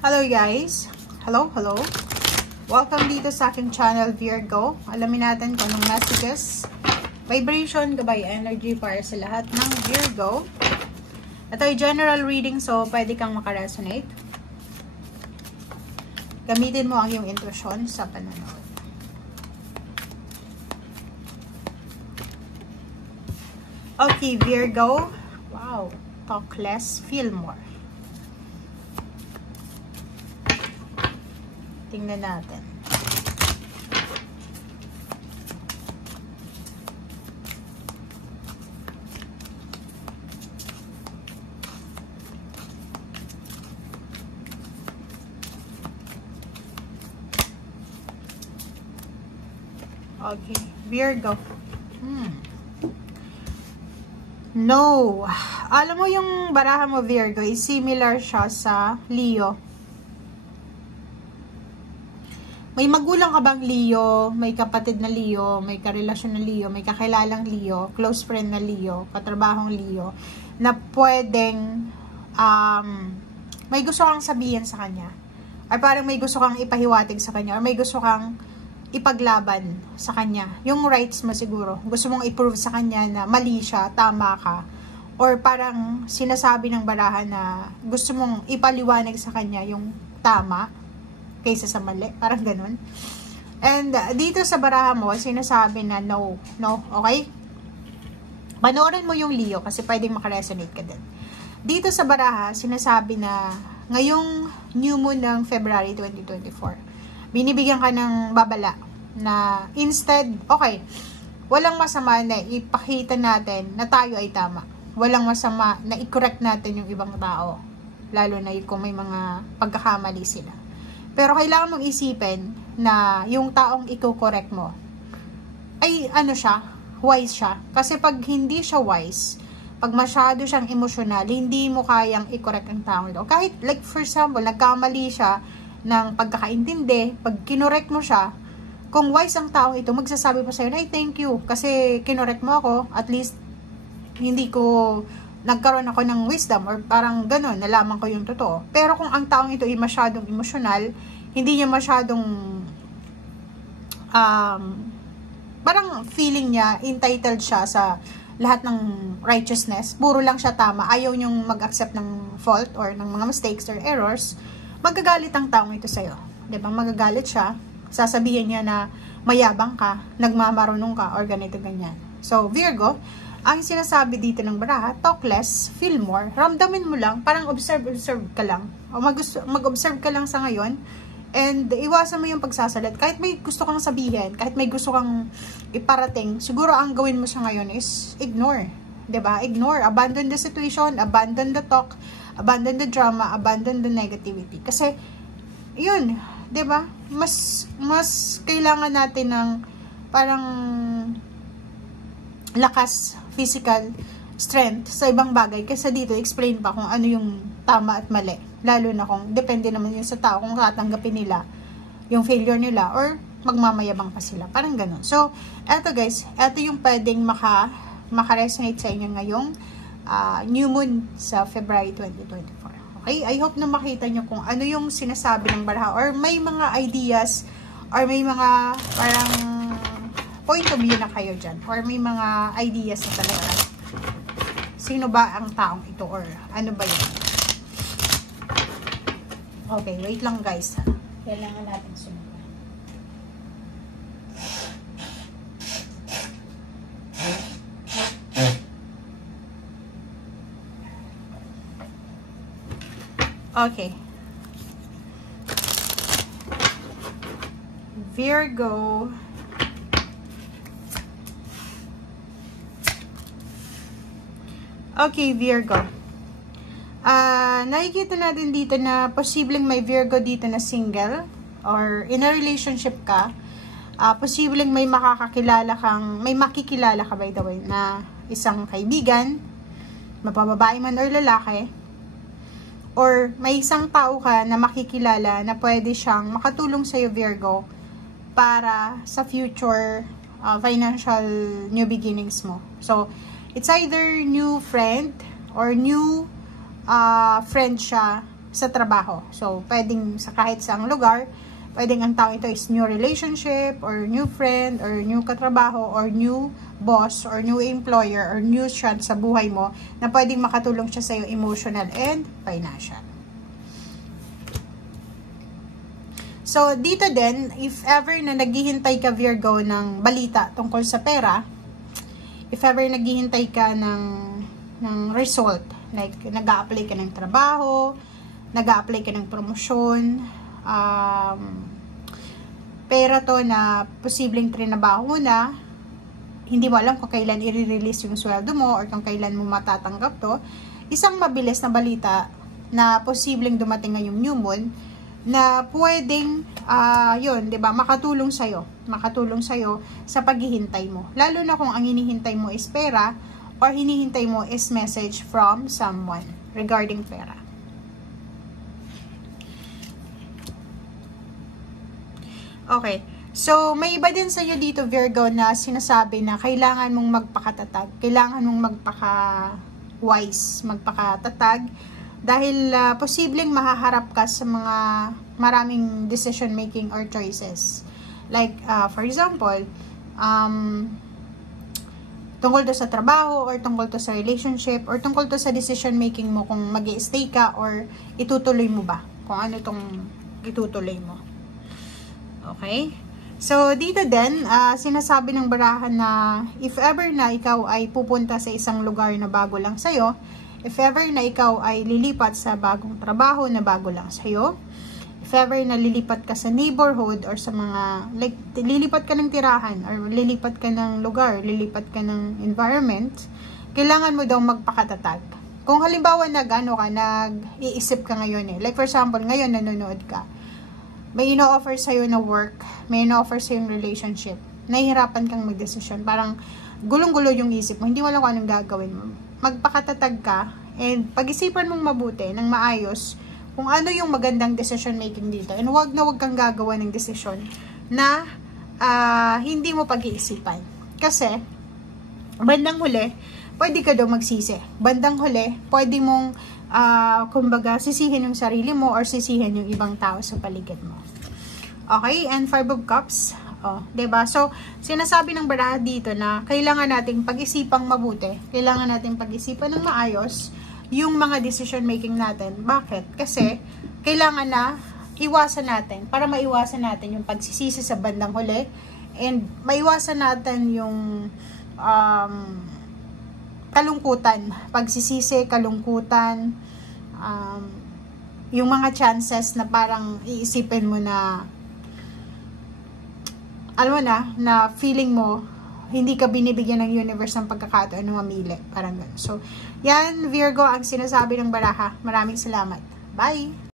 Hello guys! Hello! Welcome dito sa aking channel Virgo. Alamin natin kung anong messages, vibration, gabay, energy para sa lahat ng Virgo. Ito ay general reading, so pwede kang makaresonate. Gamitin mo ang iyong intuition sa panonood. Okay, Virgo. Wow! Talk less, feel more. Tingnan natin. Okay, Virgo. No. Alam mo yung baraha mo, Virgo, is similar siya sa Leo. May magulang ka bang Leo? May kapatid na Leo? May karelasyon na Leo? May kakilalang Leo? Close friend na Leo? Katrabahong Leo? Na pwedeng may gusto kang sabihin sa kanya? Or parang may gusto kang ipahiwatig sa kanya? Or may gusto kang ipaglaban sa kanya? Yung rights mo siguro. Gusto mong i-prove sa kanya na mali siya, tama ka. Or parang sinasabi ng baraha na gusto mong ipaliwanag sa kanya yung tama kaysa sa mali, parang ganun. And dito sa baraha mo, sinasabi na no, okay? Panoorin mo yung Leo kasi pwedeng makaresonate ka din. Dito sa baraha, sinasabi na ngayong new moon ng February 2024, binibigyan ka ng babala na instead, okay, walang masama na ipakita natin na tayo ay tama. Walang masama na i-correct natin yung ibang tao, lalo na kung may mga pagkakamali sila. Pero kailangan mong isipin na yung taong i-correct mo ay ano siya, wise siya. Kasi pag hindi siya wise, pag masyado siyang emosyonal, hindi mo kayang i-correct ang taong ito. Kahit like for example, nagkamali siya ng pagkakaintindi, pag kinorek mo siya, kung wise ang taong ito, magsasabi pa sa'yo, ay thank you, kasi kinorek mo ako, at least hindi ko nagkaroon ako ng wisdom or parang gano'n, nalaman ko yung totoo. Pero kung ang taong ito ay masyadong emosyonal, hindi niya masyadong parang feeling niya, entitled siya sa lahat ng righteousness, puro lang siya tama, ayaw niyong mag-accept ng fault or ng mga mistakes or errors, magagalit ang taong ito sa'yo. Diba? Magagalit siya, sasabihin niya na mayabang ka, nagmamarunong ka, or ganito ganyan. So, Virgo, ang sinasabi dito ng baraha, talk less, feel more. Ramdamin mo lang, parang observe ka lang. O mag-observe ka lang sa ngayon. And iwasan mo yung pagsasalit. Kahit may gusto kang sabihin, kahit may gusto kang iparating, siguro ang gawin mo sa ngayon is ignore. 'Di ba? Ignore. Abandon the situation, abandon the talk, abandon the drama, abandon the negativity. Kasi, yun, 'di ba? Mas kailangan natin ng parang lakas, physical strength sa ibang bagay. Kasi dito, explain pa kung ano yung tama at mali. Lalo na kung, depende naman yun sa tao, kung tatanggapin nila yung failure nila or magmamayabang pa sila. Parang ganun. So, eto guys, eto yung pwedeng makaresonate sa inyo ngayong new moon sa February 2024. Okay? I hope na makita nyo kung ano yung sinasabi ng baraha or may mga ideas or may mga parang point of view na kayo dyan or may mga ideas na talaga sino ba ang taong ito or ano ba yun. Okay, wait lang guys ha. Kailangan natin sumunod. Okay, Virgo. Okay, Virgo. Nakikita natin dito na posibleng may Virgo dito na single or in a relationship ka. Posibleng may makikilala ka by the way na isang kaibigan, mapababae man or lalaki. Or may isang tao ka na makikilala na pwede siyang makatulong sa'yo, Virgo, para sa future financial new beginnings mo. So, it's either new friend or new friend siya sa trabaho. So, pwedeng sa kahit saang lugar, pwedeng ang tao ito is new relationship, or new friend, or new katrabaho, or new boss, or new employer, or new siya sa buhay mo, na pwedeng makatulong siya sa iyo emotional and financial. So, dito din, if ever na naghihintay ka, Virgo, ng balita tungkol sa pera, if ever naghihintay ka ng result, like nag-a-apply ka ng trabaho, nag-a-apply ka ng promosyon, pera to na posibleng trinabaho na, hindi mo alam kung kailan i-release yung sweldo mo or kung kailan mo matatanggap to, isang mabilis na balita na posibleng dumating ngayong new moon, na pwedeng, yun, 'di ba, makatulong sa'yo sa paghihintay mo. Lalo na kung ang hinihintay mo is pera, or hinihintay mo is message from someone regarding pera. Okay. So, may iba din sa'yo dito, Virgo, na sinasabi na kailangan mong magpakatatag. Kailangan mong magpaka-wise, magpakatatag. Dahil posibleng mahaharap ka sa mga maraming decision making or choices. Like, for example, tungkol to sa trabaho, or tungkol to sa relationship, or tungkol to sa decision making mo kung mag-i-stay ka or itutuloy mo ba. Kung ano tong itutuloy mo. Okay? So, dito din, sinasabi ng barahan na if ever na ikaw ay pupunta sa isang lugar na bago lang sa'yo, if ever na ikaw ay lilipat sa bagong trabaho na bago lang sa'yo, if ever na lilipat ka sa neighborhood or sa mga, like, lilipat ka ng tirahan or lilipat ka ng lugar, lilipat ka ng environment, kailangan mo daw magpakatatag. Kung halimbawa nag-iisip ka ngayon like for example, ngayon nanonood ka, may ino-offer sa'yo na work, may ino-offer sa'yo yung relationship, nahihirapan kang mag-desisyon, parang gulong-gulo yung isip mo, hindi mo alam kung anong gagawin mo. Magpakatatag ka, and pag-isipan mong mabuti, ng maayos, kung ano yung magandang decision making dito, and wag kang gagawa ng desisyon na hindi mo pag-iisipan. Kasi, bandang huli, pwede ka daw magsisi. Bandang huli, pwede mong kumbaga, sisihin yung sarili mo or sisihin yung ibang tao sa paligid mo. Okay? And 5 of Cups. Diba? So, sinasabi ng baraha dito na kailangan nating pag-isipang mabuti. Kailangan nating pag-isipan ng maayos yung mga decision making natin. Bakit? Kasi, kailangan na iwasan natin, para maiwasan natin yung pagsisisi sa bandang huli, and maiwasan natin yung kalungkutan, pagsisisi, kalungkutan, yung mga chances na parang iisipin mo na, alam mo na feeling mo, hindi ka binibigyan ng universe ng pagkakataon na mamili. Parang gano'n. So, yan, Virgo, ang sinasabi ng baraha. Maraming salamat. Bye!